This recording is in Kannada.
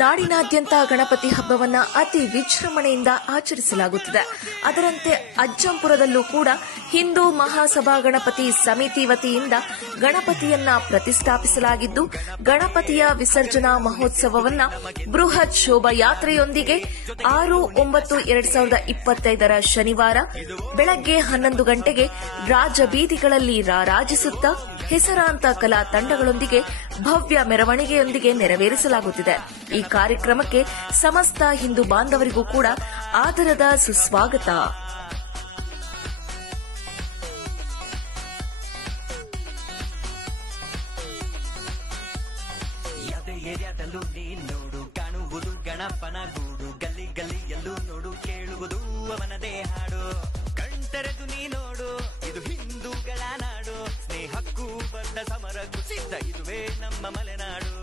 ನಾಡಿನಾದ್ಯಂತ ಗಣಪತಿ ಹಬ್ಬವನ್ನ ಅತಿ ವಿಜೃಂಭಣೆಯಿಂದ ಆಚರಿಸಲಾಗುತ್ತದೆ. ಅದರಂತೆ ಅಜ್ಜಂಪುರದಲ್ಲೂ ಕೂಡ ಹಿಂದೂ ಮಹಾಸಭಾ ಗಣಪತಿ ಸಮಿತಿ ವತಿಯಿಂದ ಗಣಪತಿಯನ್ನ ಪ್ರತಿಷ್ಠಾಪಿಸಲಾಗಿದ್ದು, ಗಣಪತಿಯ ವಿಸರ್ಜನಾ ಮಹೋತ್ಸವವನ್ನ ಬೃಹತ್ ಶೋಭಾಯಾತ್ರೆಯೊಂದಿಗೆ 6/9/2025 ಶನಿವಾರ ಬೆಳಗ್ಗೆ 11 ಗಂಟೆಗೆ ರಾಜಬೀದಿಗಳಲ್ಲಿ ರಾರಾಜಿಸುತ್ತಾ ಹೆಸರಾಂತ ಕಲಾ ತಂಡಗಳೊಂದಿಗೆ ಭವ್ಯ ಮೆರವಣಿಗೆಯೊಂದಿಗೆ ನೆರವೇರಿಸಲಾಗುತ್ತಿದೆ. ಈ ಕಾರ್ಯಕ್ರಮಕ್ಕೆ ಸಮಸ್ತ ಹಿಂದೂ ಬಾಂಧವರಿಗೂ ಕೂಡ ಆದರದ ಸುಸ್ವಾಗತ. ಏರಿಯಾದಲ್ಲೂ ನೀನ್ ನೋಡು, ಕಾಣುವುದು ಗಣಪನ ಗೂಡು, ಗಲ್ಲಿ ಗಲ್ಲಿಯಲ್ಲೂ ನೋಡು, ಕೇಳುವುದು ಅವನದೇ ಹಾಡು. ಕಣ್ತೆರೆದು ನೀ ನೋಡು, ಇದು ಹಿಂದೂಗಳ ನಾಡು, ಸ್ನೇಹಕ್ಕೂ ಬಂದ ಸಮರಕ್ಕೂ ಸಿದ್ಧ, ಇದುವೇ ನಮ್ಮ ಮಲೆನಾಡು.